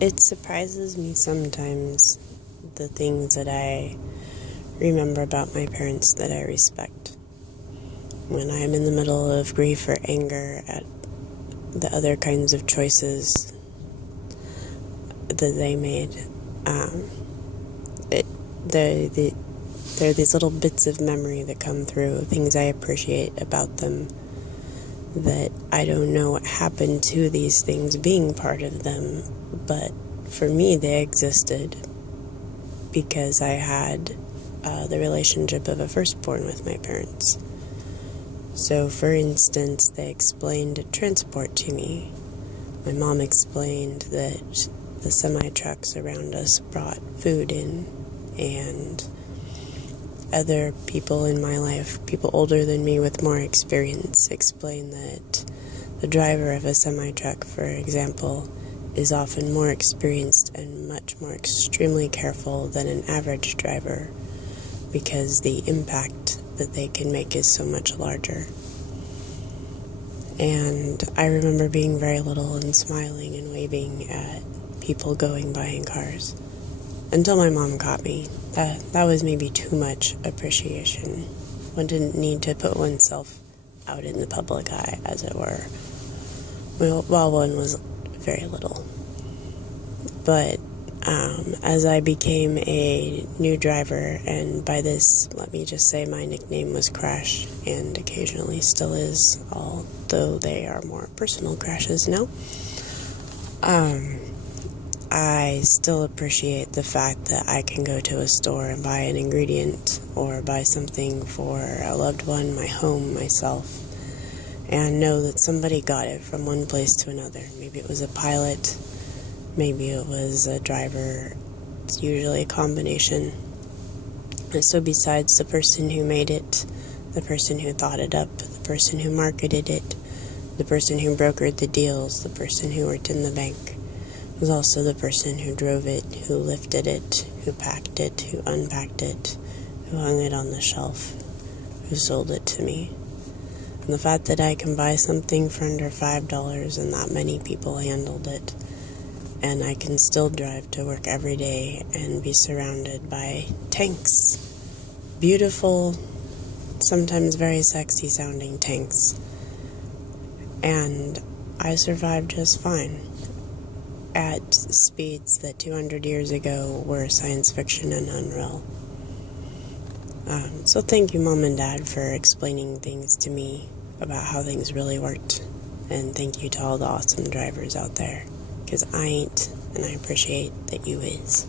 It surprises me sometimes, the things that I remember about my parents that I respect. When I'm in the middle of grief or anger at the other kinds of choices that they made, there are these little bits of memory that come through, things I appreciate about them, that I don't know what happened to these things being part of them, but for me they existed because I had the relationship of a firstborn with my parents. So, for instance, they explained transport to me. My mom explained that the semi-trucks around us brought food in, and other people in my life, people older than me with more experience, explain that the driver of a semi-truck, for example, is often more experienced and much more extremely careful than an average driver because the impact that they can make is so much larger. And I remember being very little and smiling and waving at people going by in cars until my mom caught me. That was maybe too much appreciation. One didn't need to put oneself out in the public eye, as it were, while one was very little. But as I became a new driver, and by this, let me just say my nickname was Crash, and occasionally still is, although they are more personal crashes now. I still appreciate the fact that I can go to a store and buy an ingredient or buy something for a loved one, my home, myself, and know that somebody got it from one place to another. Maybe it was a pilot, maybe it was a driver. It's usually a combination. And so besides the person who made it, the person who thought it up, the person who marketed it, the person who brokered the deals, the person who worked in the bank, was also the person who drove it, who lifted it, who packed it, who unpacked it, who hung it on the shelf, who sold it to me. And the fact that I can buy something for under $5 and that many people handled it, and I can still drive to work every day and be surrounded by tanks. Beautiful, sometimes very sexy sounding tanks. And I survived just fine at speeds that 200 years ago were science fiction and unreal. So thank you, Mom and Dad, for explaining things to me about how things really worked. And thank you to all the awesome drivers out there, because I ain't, and I appreciate that you is.